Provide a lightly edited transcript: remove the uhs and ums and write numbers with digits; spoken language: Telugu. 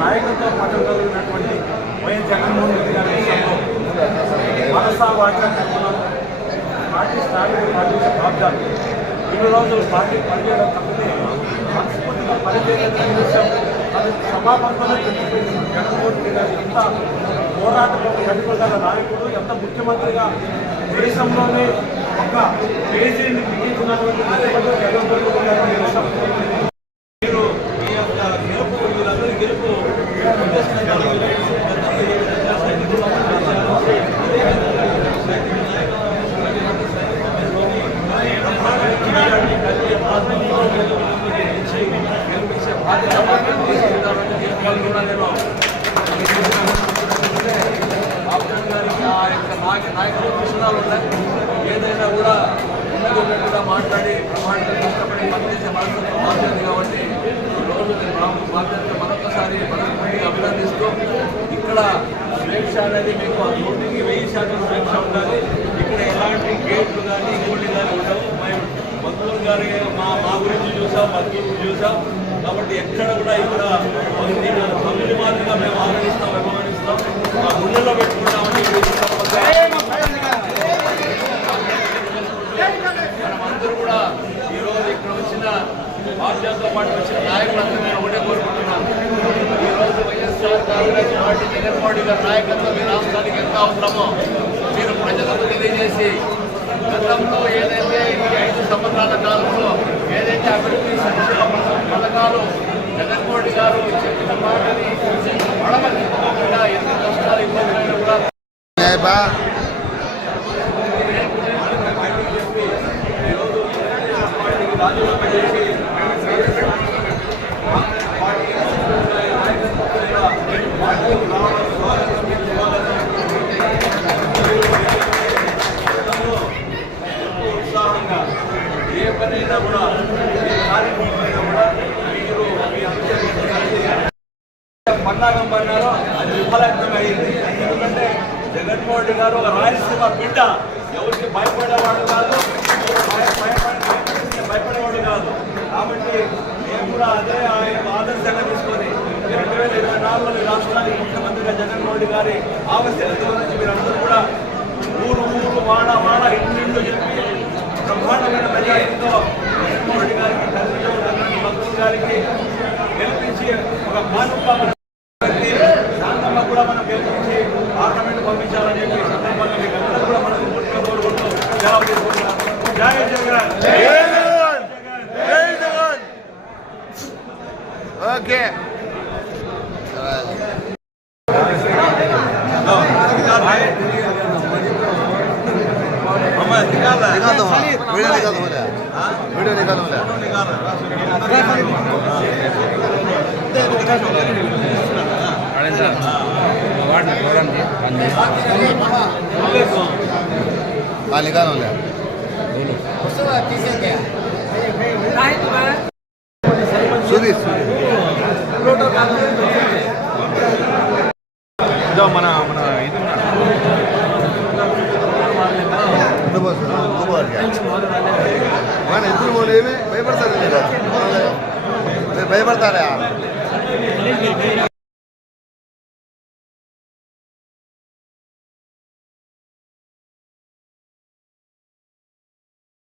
నాయకత్వం పట్టగలిగినటువంటి వైఎస్ జగన్మోహన్ రెడ్డి గారి విషయంలో మనసా వాటా పార్టీ స్టాండర్డ్ పార్టీ బాధ్యత ఇన్ని రోజులు పార్టీ పనిచేయడం తప్పితే మనస్ఫూర్తిగా పనిచేయలేదని విషయం అది సమాపంతలో తెలిసిపోయింది. జగన్మోహన్ రెడ్డి గారు ఎంత పోరాటంలో చనిపోగల నాయకుడు, ఎంత ముఖ్యమంత్రిగా దేశంలోనే ఒక పేజీని మిగిలినటువంటి ముఖ్యమంత్రి జగన్మోహన్ రెడ్డి గారి విషయం మీరు ఈ యొక్క గెలుపు వీళ్ళందరి గెలుపు నాయకులు కృష్ణాలు ఉన్నాయి. ఏదైనా కూడా ఉన్నది ఉన్నట్టుగా మాట్లాడి ప్రమాణాలు కష్టపడి పనిచేసే మనసు బాధ్యత కాబట్టి ఈరోజు నేను బాధ్యత మరొకసారి మనస్ఫూర్తిగా అభినందిస్తూ ఇక్కడ స్వేచ్ఛ అనేది మీకు 100% స్వేచ్ఛ ఉండాలి. ఇక్కడ ఎలాంటి గేట్లు కానీ ఇంకోటి కానీ ఉండవు. మేము మంత్రులు గారి మా గురించి చూసాం, మంత్రులు చూసాం కాబట్టి ఎక్కడ కూడా ఇక్కడ తమిళ మాదిరిగా మేము ఆదరిస్తాం, అభిమానిస్తాం, మా గుండెల్లో పెట్టుకుంటామని మనమందరూ కూడా ఈరోజు ఇక్కడ వచ్చిన పార్టీలతో పాటు వచ్చిన నాయకులందరూ నేను ఒకటే కోరుకుంటున్నాను. ఈరోజు వైఎస్ఆర్ కాంగ్రెస్ పార్టీ జగన్మోహన్ రెడ్డి గారి నాయకత్వం మీ రాష్ట్రానికి ఎంత అవసరమో మీరు ప్రజలకు తెలియజేసి గతంలో ఏదైతే ఈ 5 సంవత్సరాల కాలంలో ఏదైతే అభివృద్ధి సంక్షేమ పథకాలు జగన్మోహన్ రెడ్డి గారు చెప్పిన మాటని పడమని ఇలా ఎన్ని కష్టాలు ఇబ్బందులైనా కూడా ఉత్సాహంగా ఏ పనైనా కూడా ఏ కార్యక్రమమైనా కూడా మీరు మీ పన్నాగం పన్నారో అది విఫలమైంది. ఎందుకంటే జగన్మోహన్ రెడ్డి గారు ఒక రాయలసీమ బిడ్డ, ఎవరికి భయపడేవాడు కాదు, భయపడేవాడు కాదు. కాబట్టి మేము కూడా అదే ఆయన ఆదర్శంగా తీసుకొని 2024లో ఈ రాష్ట్రానికి ముఖ్యమంత్రిగా జగన్మోహన్ రెడ్డి గారి ఆవశ్యకత నుంచి మీరందరూ కూడా ఊరు వాడ ఇంటింటూ చెప్పి బ్రహ్మాండమైన మెజారిటీతో జగన్మోహన్ రెడ్డి గారికి తల్లిదండ్రులు భక్తులు గారికి గెలిపించి ఒక కానుక శాంతమ్మ కూడా మనం గెలిపించి పార్లమెంట్ పంపించాలని చెప్పి సందర్భంగా మీకు అందరూ కూడా మనం పూర్తిగా కోరుకుంటూ జవాబు తీసుకుంటున్నాం. జై జగన్, జై జగన్, జై జగన్. ఓకే वीडियो निकालो మన ఇది इधर बोले भयपड़ता भयपड़ता